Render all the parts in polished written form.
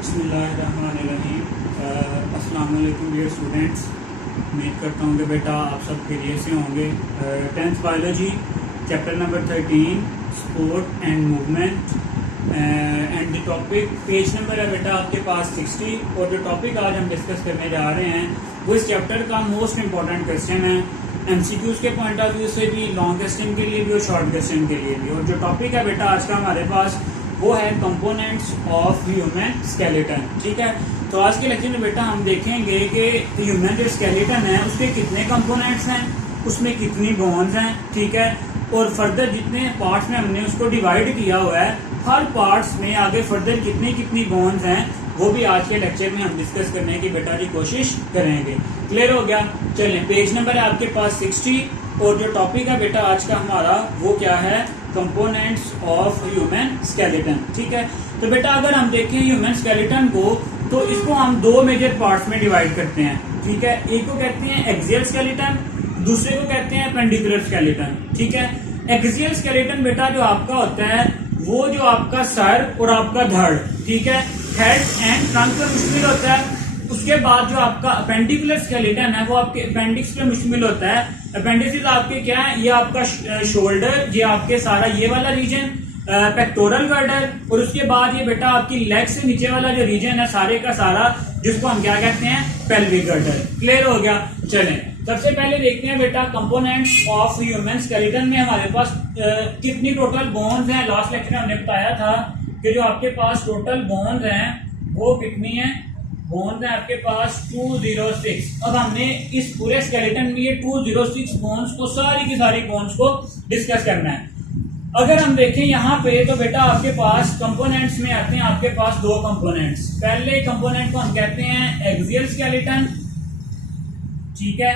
बिस्मिल्लाहिर्रहमानिर्रहीम। अस्सलाम वालेकुम डियर स्टूडेंट्स। उम्मीद करता हूँ कि बेटा आप सब खैरियत से होंगे। 10th biology chapter number 13 sport and movement and the topic page number है बेटा आपके पास 60। और जो टॉपिक आज हम डिस्कस करने जा रहे हैं वो इस चैप्टर का मोस्ट इंपॉर्टेंट क्वेश्चन है, एमसीक्यूज के पॉइंट ऑफ व्यू से भी, लॉन्ग क्वेश्चन के लिए भी और शॉर्ट क्वेश्चन के लिए भी। और जो टॉपिक है बेटा आज का हमारे पास वो है कंपोनेंट्स ऑफ ह्यूमन स्केलेटन। ठीक है, तो आज के लेक्चर में बेटा हम देखेंगे कि ह्यूमन जो स्केलेटन है उसके कितने कंपोनेंट्स हैं, उसमें कितनी बोन्स हैं। ठीक है, और फर्दर जितने पार्ट्स में हमने उसको डिवाइड किया हुआ है, हर पार्ट्स में आगे फर्दर कितनी कितनी बोन्स हैं वो भी आज के लेक्चर में हम डिस्कस करने की बेटा की कोशिश करेंगे। क्लियर हो गया? चलें, पेज नंबर है आपके पास 60 और जो टॉपिक है बेटा आज का हमारा वो क्या है, कंपोनेंट्स ऑफ ह्यूमन स्केलेटन। ठीक है, तो बेटा अगर हम देखें ह्यूमन स्केलेटन को तो इसको हम दो मेजर पार्ट्स में डिवाइड करते हैं। ठीक है, एक को कहते हैं एक्सियल स्केलेटन, दूसरे को कहते हैं पेंडिकुलर स्केलेटन। ठीक है, एक्सियल स्केलेटन बेटा जो आपका होता है वो जो आपका सर और आपका धड़, ठीक है, हेड एंड ट्रंक पर मुश्तमिल होता है। उसके बाद जो आपका अपेंडिकुलर स्केलेटन है वो आपके अपेंडिक्स पे मुश्तमिल होता है। अपेंडिक्स आपके क्या है, ये आपका शोल्डर, ये आपके सारा ये वाला रीजन, पेक्टोरल गर्डर, और उसके बाद ये बेटा आपकी लेग से नीचे वाला जो रीजन है सारे का सारा, जिसको हम क्या कहते हैं, पेल्विक गर्डर। क्लियर हो गया? चलें, सबसे पहले देखते हैं बेटा कंपोनेंट्स ऑफ ह्यूमन स्केलेटन में हमारे पास कितनी टोटल बोन्स हैं। लास्ट लेक्चर में हमने बताया था कि जो आपके पास टोटल बोन्स हैं वो कितनी है, बोन्स है आपके पास 206। अब हमने इस पूरे स्केलेटन में ये 206 बोन्स को, सारी की सारी बोन्स को डिस्कस करना है। अगर हम देखें यहाँ पे तो बेटा आपके पास कंपोनेंट्स में आते हैं आपके पास दो कंपोनेंट्स। पहले कंपोनेंट को हम कहते हैं एक्सियल स्केलेटन, ठीक है,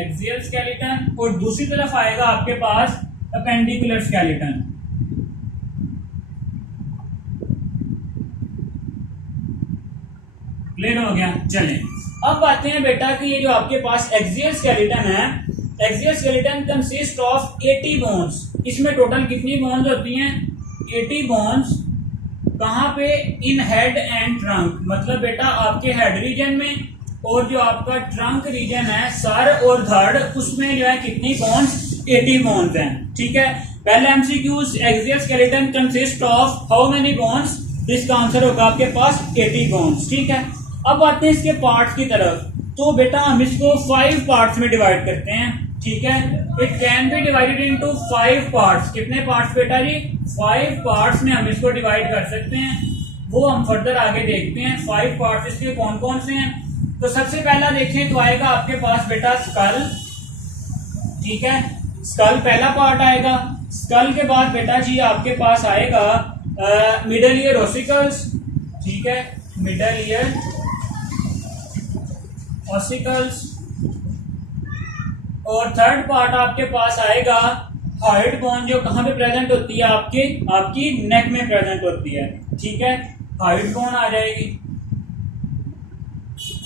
एक्सियल स्केलेटन, और दूसरी तरफ आएगा आपके पास अपेंडिकुलर स्केलेटन। क्लियर हो गया? चलें, अब बातें हैं बेटा कि ये जो आपके पास एक्सियल स्केलेटन है, axial skeleton consist of 80 bones. इसमें टोटल कितनी बोन्स होती हैं? 80 बोन्स। कहां पे? इन हेड एंड ट्रंक, मतलब बेटा आपके हेड रीजन में, और जो आपका ट्रंक रीजन है सर और धड़, उसमें जो है कितनी बोन्स? 80 बोन्स हैं। ठीक है, पहले MCQs, axial skeleton consist of how many bones? इसका आंसर होगा आपके पास 80 बोन्स। ठीक है, अब आते हैं इसके पार्ट्स की तरफ। तो बेटा हम इसको 5 पार्ट्स में डिवाइड करते हैं। ठीक है, it can be divided into 5 parts. कितने पार्ट्स बेटा जी? 5 पार्ट्स में हम इसको डिवाइड कर सकते हैं, वो हम फर्दर आगे देखते हैं। 5 पार्ट्स इसके कौन कौन से हैं? तो सबसे पहला देखें तो आएगा आपके पास बेटा स्कल। ठीक है, स्कल पहला पार्ट आएगा। स्कल के बाद बेटा जी आपके पास आएगा मिडल ईयर ऑसिकल्स। ठीक है, मिडल ईयर ऑसिकल्स, और थर्ड पार्ट आपके पास आएगा हाइड बोन, जो कहां पे प्रेजेंट होती है? आपकी नेक में प्रेजेंट होती है। ठीक है, हाइड बोन आ जाएगी,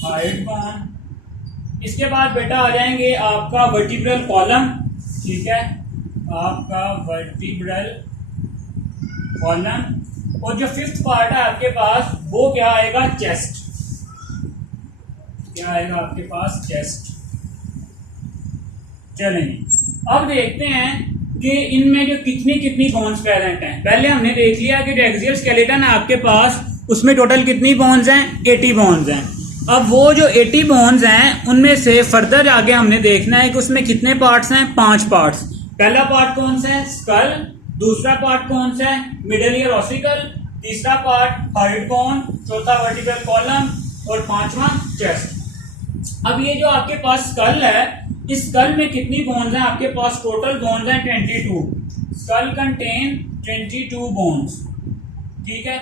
हाइड बोन। इसके बाद बेटा आ जाएंगे आपका वर्टिब्रल कॉलम। ठीक है, आपका वर्टिब्रल कॉलम, और जो फिफ्थ पार्ट है आपके पास वो क्या आएगा? चेस्ट। क्या आएगा आपके पास? चेस्ट। चलेंगे, अब देखते हैं कि इनमें जो कितनी कितनी बोन्स प्रेजेंट हैं। पहले हमने देख लिया कि जो एक्सियल स्केलेटन है आपके पास उसमें टोटल कितनी बोन्स हैं? 80 बोन्स हैं। अब वो जो 80 बोन्स हैं उनमें से फर्दर आगे हमने देखना है कि उसमें कितने पार्ट्स हैं? 5 पार्ट्स। पहला पार्ट कौन सा है? स्कल। दूसरा पार्ट कौन सा है? Middle ear ossicle. तीसरा पार्ट हाइड बोन। चौथा वर्टिब्रल कॉलम, और पांचवा चेस्ट। अब ये जो आपके पास स्कल है, इस स्कल में कितनी बोन्स हैं आपके पास? टोटल बोन्स हैं 22। Skull contain 22 bones. ठीक है,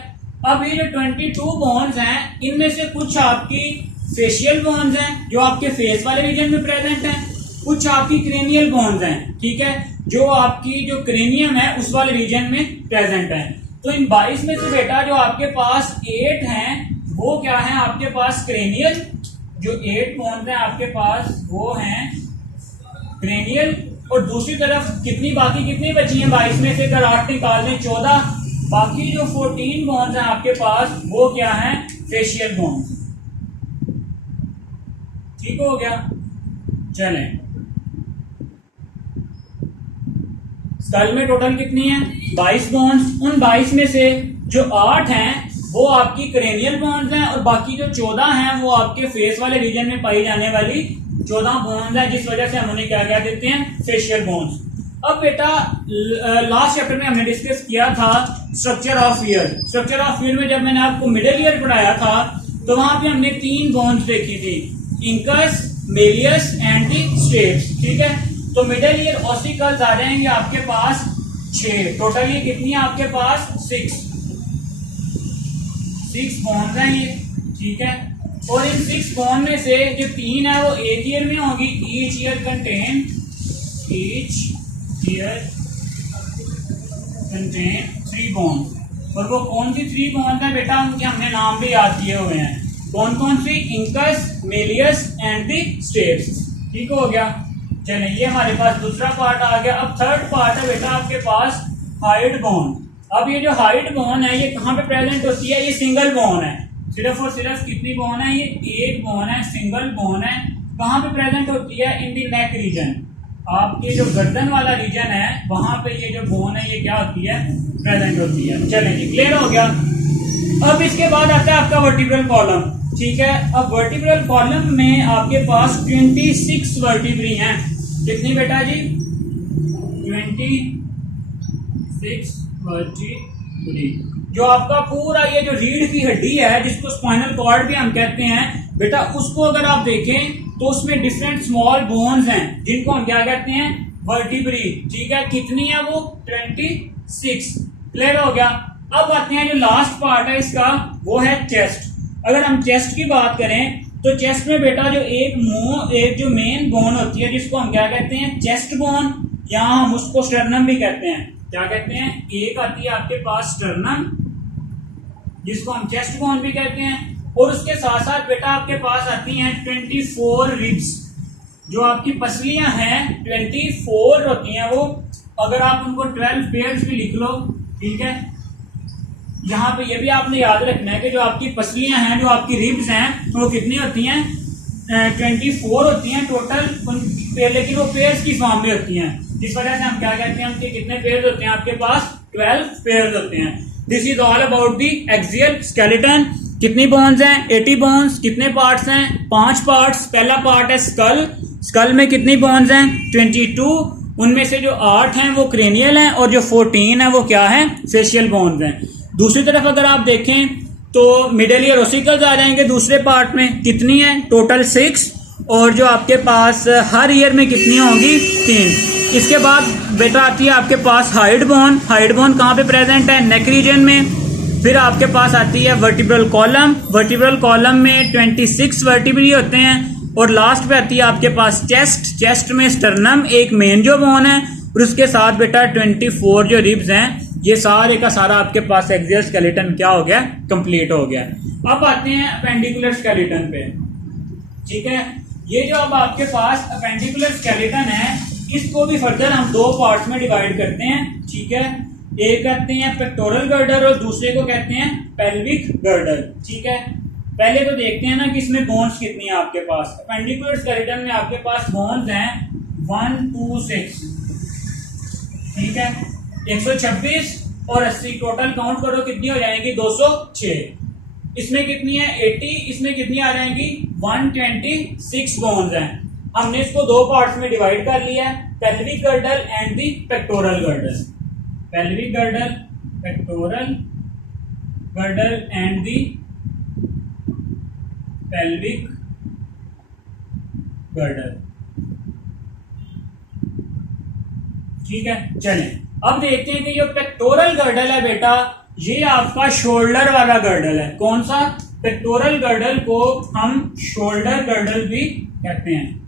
अब ये जो 22 बोन्स हैं इनमें से कुछ आपकी फेशियल बोन्स हैं जो आपके फेस वाले रीजन में प्रेजेंट हैं, कुछ आपकी क्रेनियल बोन्स हैं। ठीक है, जो आपकी जो क्रेनियम है उस वाले रीजन में प्रेजेंट है। तो इन 22 में से बेटा जो आपके पास 8 हैं वो क्या है आपके पास? क्रेनियल। जो 8 बोन्स हैं आपके पास वो हैं क्रेनियल, और दूसरी तरफ कितनी बाकी कितनी बची हैं? 22 में से अगर 8 निकाल लें 14, बाकी जो 14 बोन्स हैं आपके पास वो क्या है, फेशियल बोन्स। ठीक हो गया। चलें, स्कल में टोटल कितनी है, 22 बोन्स। उन 22 में से जो 8 हैं वो आपकी क्रेनियल बोन्स हैं और बाकी जो 14 हैं वो आपके फेस वाले रीजन में पाई जाने वाली 14 बोन्स हैं, जिस वजह से हम उन्हें क्या क्या देते हैं, फेशियल बोन्स। अब बेटा लास्ट चैप्टर में हमने डिस्कस किया था structure of year. Structure of year में जब मैंने आपको मिडिल ईयर पढ़ाया था तो वहां पे हमने 3 बोन्स देखी थी, incus, malleus and the stapes. ठीक है, तो मिडिल ईयर ऑसिकल्स आ जाएंगे आपके पास 6। टोटल ये कितनी है आपके पास, 6 बोन्स हैं ये। ठीक है, और इन 6 बोन में से जो 3 है वो एक ईयर में होगी। Each year contain 3 bone. और वो कौन सी 3 बोन है बेटा, उनके हमने नाम भी याद किए हुए हैं। कौन कौन सी, incus, malleus and the stapes. ठीक हो गया। चलिए, ये हमारे पास दूसरा पार्ट आ गया। अब थर्ड पार्ट है बेटा आपके पास हाइड बोन। अब ये जो हाइड बोन है ये कहाँ पे प्रेजेंट होती है, ये सिंगल बोन है। सिर्फ और सिर्फ कितनी बोन है, ये एक बोन है, सिंगल बोन है। कहाँ पे प्रेजेंट होती है, इन दी नेक रीजन। आपके जो गर्दन वाला रीजन है वहां पे ये जो बोन है ये क्या होती है, प्रेजेंट होती है। चलें जी, क्लियर हो गया। अब इसके बाद आता है आपका वर्टिब्रल कॉलम। ठीक है, अब वर्टिब्रल कॉलम में आपके पास 26 वर्टिब्री हैं। कितनी बेटा जी, 26 वर्टिब्री। जो आपका पूरा ये जो रीढ़ की हड्डी है जिसको स्पाइनल कॉर्ड भी हम कहते हैं बेटा, उसको अगर आप देखें तो उसमें डिफरेंट स्मॉल बोन्स हैं जिनको हम क्या कहते हैं, वर्टिब्री। ठीक है, कितनी है वो, 26। क्लियर हो गया। अब आते हैं जो लास्ट पार्ट है इसका, वो है चेस्ट। अगर हम चेस्ट की बात करें तो चेस्ट में बेटा जो एक जो मेन बोन होती है जिसको हम क्या कहते हैं, चेस्ट बोन, या हम उसको स्टर्नम भी कहते हैं। क्या कहते हैं, एक आती है आपके पास स्टर्नम जिसको हम चेस्ट बोन भी कहते हैं, और उसके साथ साथ बेटा आपके पास आती हैं 24 रिब्स। जो आपकी पसलियां हैं 24 होती हैं वो। अगर आप उनको 12 पेयर्स भी लिख लो। ठीक है, यहाँ पे ये भी आपने याद रखना है कि जो आपकी पसलियां हैं, जो आपकी रिब्स हैं, वो कितनी होती हैं, 24 होती हैं टोटल। लेकिन वो पेयर्स की फॉर्म में होती हैं, जिस वजह से हम क्या कहते हैं, उनके कितने पेयर्स होते हैं आपके पास, 12 पेयर्स होते हैं। This is all about the axial skeleton. कितनी बोन्स हैं, 80 बोन्स। कितने पार्ट्स हैं, 5 पार्ट्स। पहला पार्ट है स्कल। स्कल में कितनी बोन्स हैं, 22। उनमें से जो 8 हैं वो क्रेनियल हैं और जो 14 है वो क्या है, फेशियल बोन्स हैं। दूसरी तरफ अगर आप देखें तो मिडिल ईयर ओसिकल्स आ जाएंगे दूसरे पार्ट में। कितनी है, टोटल 6। और जो आपके पास हर ईयर में कितनी होंगी, 3। इसके बाद बेटा आती है आपके पास हाइड बोन। हाइड बोन कहाँ पे प्रेजेंट है, नेक रीजन में। फिर आपके पास आती है वर्टिब्रल कॉलम। वर्टिब्रल कॉलम में 26 वर्टिब्री होते हैं। और लास्ट पे आती है आपके पास चेस्ट। चेस्ट में स्टर्नम एक मेन जो बोन है, और उसके साथ बेटा 24 जो रिब्स हैं। ये सारे का सारा आपके पास एक्सियल स्केलेटन क्या हो गया, कंप्लीट हो गया। अब आते हैं अपेंडिकुलर स्केलेटन पे। ठीक है, ये जो अब आपके पास अपेंडिकुलर स्केलेटन है इसको भी फर्दर हम 2 पार्ट्स में डिवाइड करते हैं। ठीक है, एक कहते हैं पेक्टोरल गर्डर और दूसरे को कहते हैं पेल्विक गर्डर। ठीक है, पहले तो देखते हैं ना कि इसमें बोन्स कितनी है आपके पास। अपेंडिकुलर स्केलेटन में आपके पास बोन्स हैं 1 2 6। ठीक है, 126 और 80 टोटल काउंट करो कितनी हो जाएंगी, 206। इसमें कितनी है, 80। इसमें कितनी आ जाएंगी, 126 बोन्स हैं। हमने इसको 2 पार्ट्स में डिवाइड कर लिया है, pelvic girdle and the pectoral girdle. Pelvic girdle, pectoral girdle and the pelvic girdle. ठीक है, चलें अब देखते हैं कि जो पेक्टोरल गर्डल है बेटा, ये आपका शोल्डर वाला गर्डल है। कौन सा, पेक्टोरल गर्डल को हम शोल्डर गर्डल भी कहते हैं।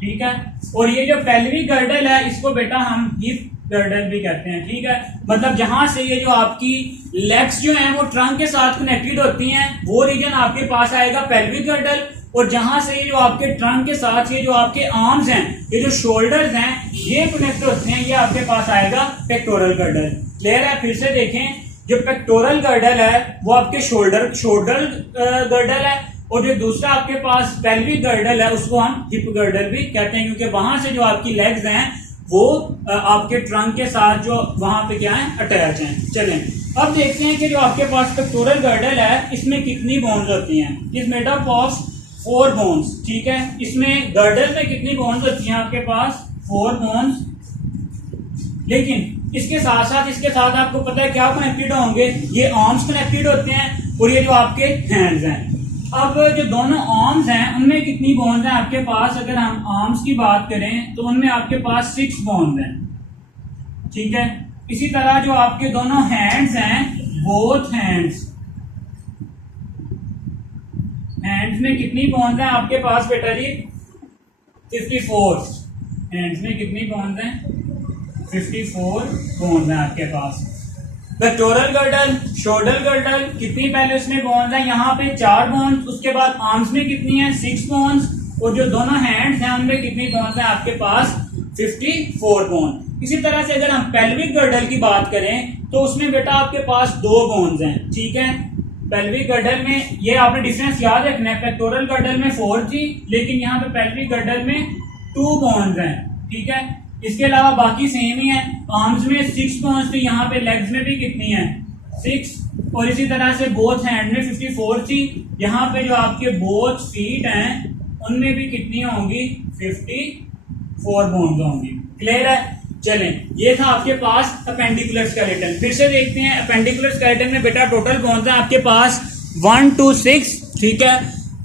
ठीक है, और ये जो पेल्विक गर्डल है इसको बेटा हम हिप गर्डल भी कहते हैं। ठीक है, मतलब जहां से ये जो आपकी लेग्स जो हैं वो ट्रंक के साथ कनेक्टेड होती हैं, वो रीजन आपके पास आएगा पेल्विक गर्डल। और जहां से ये जो आपके ट्रंक के साथ ये जो आपके आर्म्स हैं, ये जो शोल्डर्स हैं, ये कनेक्ट होते हैं, ये आपके पास आएगा पेक्टोरल गर्डल। क्लियर है? फिर से देखें, जो पेक्टोरल गर्डल है वो आपके शोल्डर गर्डल है, और जो दूसरा आपके पास पेल्विक गर्डल है उसको हम हिप गर्डल भी कहते हैं, क्योंकि वहां से जो आपकी लेग्स हैं वो आपके ट्रंक के साथ जो वहां पे क्या है अटैच हैं। चलें अब देखते हैं कि जो आपके पास पेक्टोरल गर्डल है इसमें कितनी बोन्स होती हैं। Is made up of 4 bones. ठीक है, इसमें गर्डल में कितनी बोन्स होती हैं आपके पास? 4 बोन्स। लेकिन इसके साथ आपको पता है क्या कनेक्टेड होंगे? ये आर्म्स कनेक्टेड होते हैं और ये जो आपके हैंड्स हैं। अब जो दोनों आर्म्स हैं उनमें कितनी बोन्स हैं आपके पास? अगर हम आर्म्स की बात करें तो उनमें आपके पास 6 बोन्स हैं। ठीक है, इसी तरह जो आपके दोनों हैंड्स हैं, बोथ हैंड्स में कितनी बोन्स हैं आपके पास बेटा जी? 54। हैंड्स में कितनी बोन्स हैं? 54 बोन्स हैं आपके पास। पेक्टोरल गर्डल, शोल्डर गर्डल, कितनी पहले उसमें बोन्स हैं? यहाँ पे 4 बोन्स। उसके बाद आर्म्स में कितनी है? 6 बोन्स। और जो दोनों हैंड्स हैं उनमें कितनी बोन्स हैं आपके पास? 54 बोन। इसी तरह से अगर हम पेल्विक गर्डल की बात करें तो उसमें बेटा आपके पास 2 बोन्स हैं। ठीक है, पेल्विक गर्डल में ये आपने डिफरेंस याद रखना है, पेक्टोरल गर्डल में 4 थी लेकिन यहाँ पे पेल्विक गर्डल में 2 बोन्स हैं। ठीक है, इसके अलावा बाकी सेम ही है। आर्म्स में 6 बोन्स थी, यहाँ पे लेग्स में भी कितनी है? 6। और इसी तरह से बोथ हैंड में 54 थी, यहाँ पे जो आपके बोथ फीट हैं उनमें भी कितनी होंगी? 54 बोन्स होंगी। क्लियर है? चलें, ये था आपके पास अपेंडिकुलर स्केलेटन। फिर से देखते हैं अपेंडिकुलर स्केलेटन में बेटा टोटल बोन्स हैं आपके पास 1 to 6। ठीक है,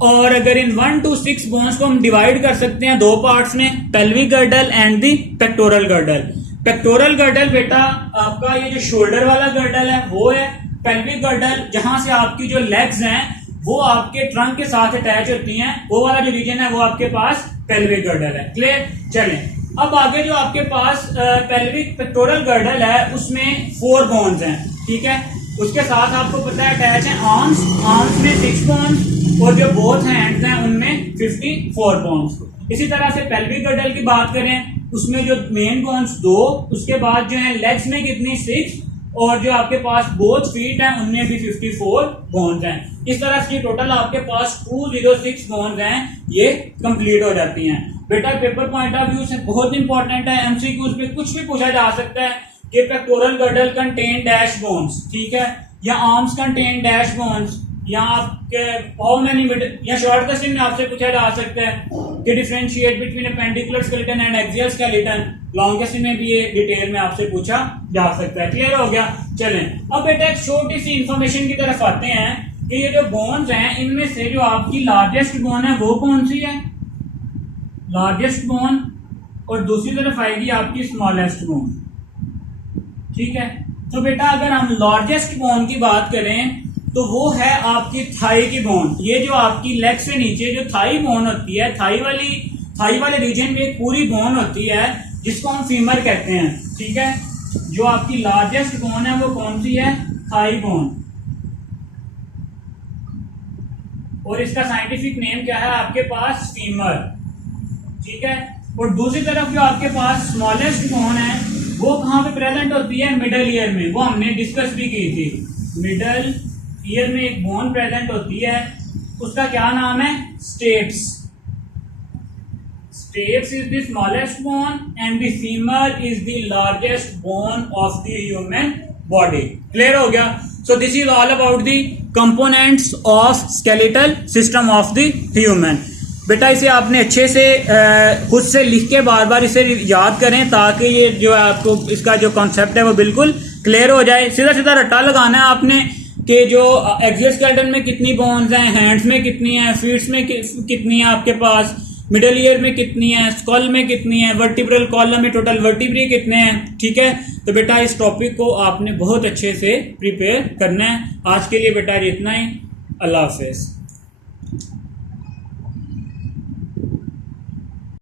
और अगर इन 1 to 6 बोन्स को हम डिवाइड कर सकते हैं 2 पार्ट्स में, pelvic girdle and the pectoral girdle. Pectoral girdle बेटा आपका ये जो शोल्डर वाला गर्डल है वो है। पेल्विक गर्डल जहां से आपकी जो लेग्स हैं वो आपके ट्रंक के साथ अटैच होती हैं, वो वाला जो रीजन है वो आपके पास पेल्विक गर्डल है। क्लियर? चलें, अब आगे जो आपके पास पेल्विक पेक्टोरल गर्डल है उसमें 4 बोन्स हैं। ठीक है, उसके साथ आपको पता है अटैच है आर्म्स में 6 बोन्स और जो बोथ हैंड्स हैं उनमें 54 बोन्स। इसी तरह से पेल्विक गर्डल की बात करें उसमें जो मेन बोन्स 2, उसके बाद जो है लेग्स में कितनी? 6, और जो आपके पास बोथ फीट हैं उनमें भी 54 बोन्स हैं। इस तरह से टोटल आपके पास 206 बोन्स हैं, ये कंप्लीट हो जाती हैं। बेटा पेपर पॉइंट ऑफ व्यू से बहुत इंपॉर्टेंट है, एमसीक्यूज पे कुछ भी पूछा जा सकता है कि pectoral girdle contain dash bones. ठीक है, या आर्म्स कंटेन डैश बोन्स, या आपके हाउ मेनी मिडल, या शॉर्ट क्वेश्चन में आपसे पूछा जा सकता है कि differentiate between appendicular skeleton and axial skeleton. Long question में भी ये डिटेल में आपसे पूछा जा सकता है। क्लियर हो गया? चलें, अब बेटा एक छोटी सी इंफॉर्मेशन की तरफ आते हैं कि ये जो बोन्स हैं इनमें से जो आपकी लार्जेस्ट बोन है वो कौन सी है? Largest bone. और दूसरी तरफ आएगी आपकी स्मॉलेस्ट बोन। ठीक है, तो बेटा अगर हम लार्जेस्ट बोन की बात करें तो वो है आपकी थाई की बोन। ये जो आपकी लेग से नीचे जो थाई बोन होती है, थाई वाले रीजन में एक पूरी बोन होती है जिसको हम फीमर कहते हैं। ठीक है, जो आपकी लार्जेस्ट बोन है वो कौन सी है? Thigh bone. और इसका साइंटिफिक नेम क्या है आपके पास? फीमर। ठीक है, और दूसरी तरफ जो आपके पास स्मॉलेस्ट बोन है वो कहां पे प्रेजेंट होती है? मिडल ईयर में। वो हमने डिस्कस भी की थी। मिडल ईयर में एक बोन प्रेजेंट होती है, उसका क्या नाम है? Steps. Stapes is the smallest bone and the femur is the largest bone of the human body. Clear हो गया? So this is all about the components of skeletal system of the human. बेटा इसे आपने अच्छे से खुद से लिख के बार बार इसे याद करें ताकि ये जो है आपको इसका जो कॉन्सेप्ट है वो बिल्कुल क्लियर हो जाए। सीधा सीधा रट्टा लगाना है आपने कि जो एक्सियल स्केलेटन में कितनी बोन्स हैं, हैंड्स में कितनी है, फीट्स में कितनी है आपके पास, मिडल ईयर में कितनी है, स्कल में कितनी है, वर्टिब्रल कॉलम में टोटल वर्टिब्रे कितने हैं। ठीक है, तो बेटा इस टॉपिक को आपने बहुत अच्छे से प्रिपेयर करना है। आज के लिए बेटा इतना ही। अल्लाह हाफिज।